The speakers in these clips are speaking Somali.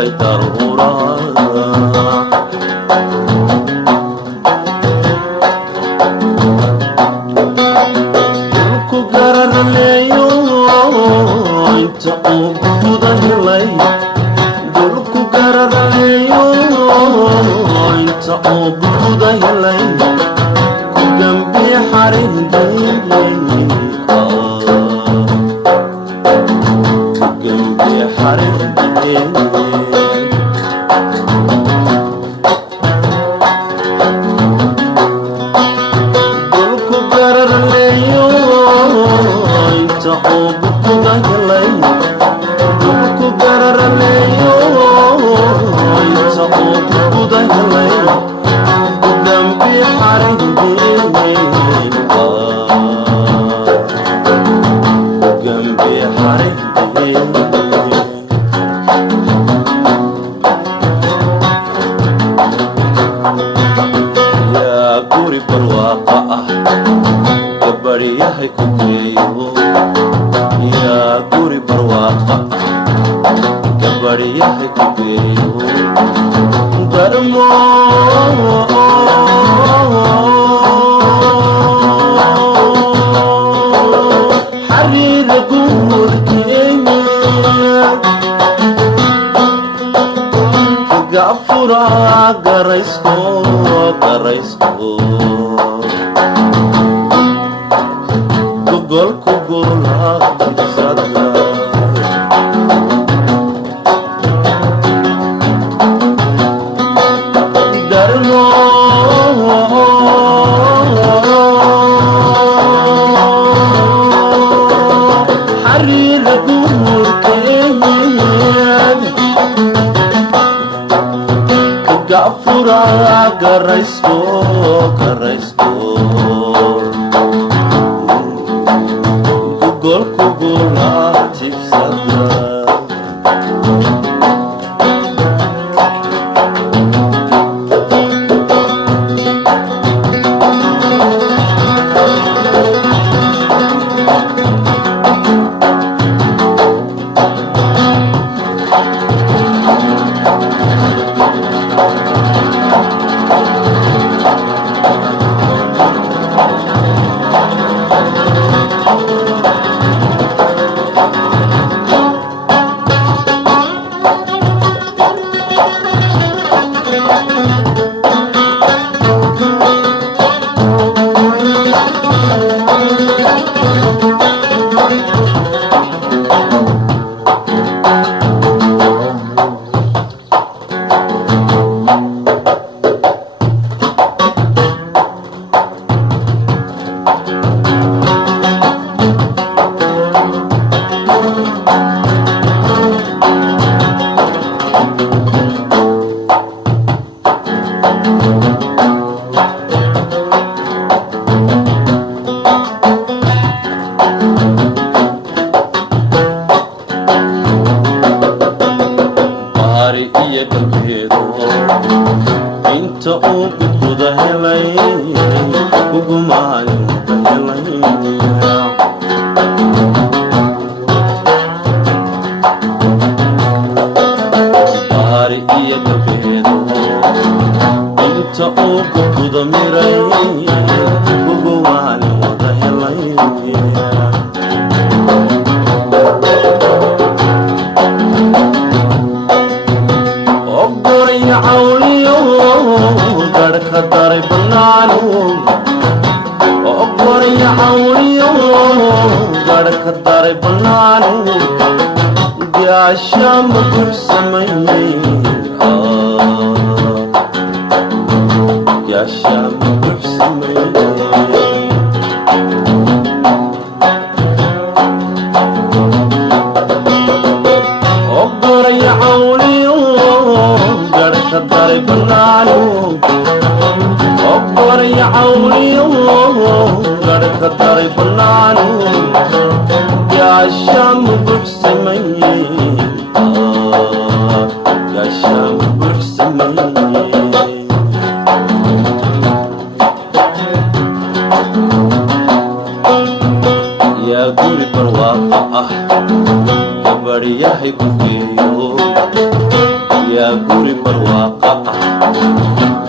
daray daruura dhulku gararaleeyo inta uu guda helay dhulku gararaleeyo inta uu guda helay ku gambi xarindeeyey dhulku gararaleeyo inta uu guda helay dhulku gararaleeyo inta uu guda helay ku dambi xarindeeyey gambi xarindeeyey gabadhyahay ku geeyo yaa guri barwaaqa gabadhyahay ku geeyo darmo xariira guurkeeya gafura garaysko golku golaatirsada darmo xariira guurkeeya gafura garaysko golku golaatirsada inta uu guda helay ugumaayo helay baari iyo galbeedo inta uu guda miray ugumaayo wada helay garka daray banaano oqorya awliyo garka daray banaano gaasha ma gursamayay gaasha ma gursamayay oqorya awliyo garka daray banaano oqorya awliyo garka daray banaano gaasha ma gursamayay gaasha ma gursamayay yaa guri barwaaqa ah gabadhyahay ku geeyo guri barwaaqa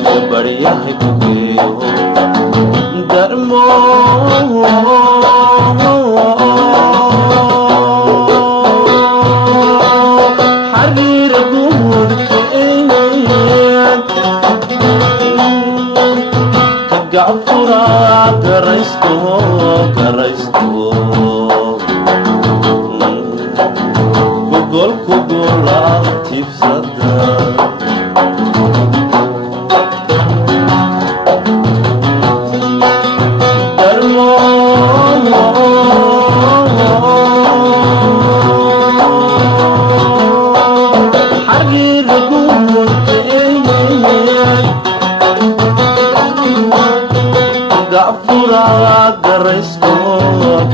gabaryahay ku geeyo darmo xariir guudkeed kagacfura garaysto kugol kugula tifsada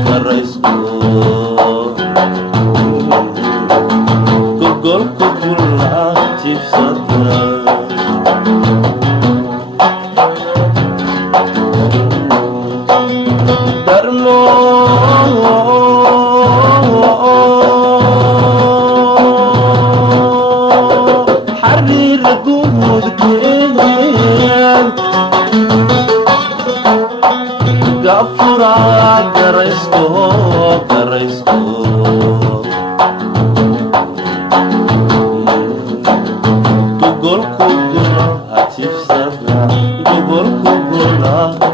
Karaysko Gogol kugula tifsada Darmo Harir gudkeed Gafura karaysko Gogol kugula tifsada Gogol kugula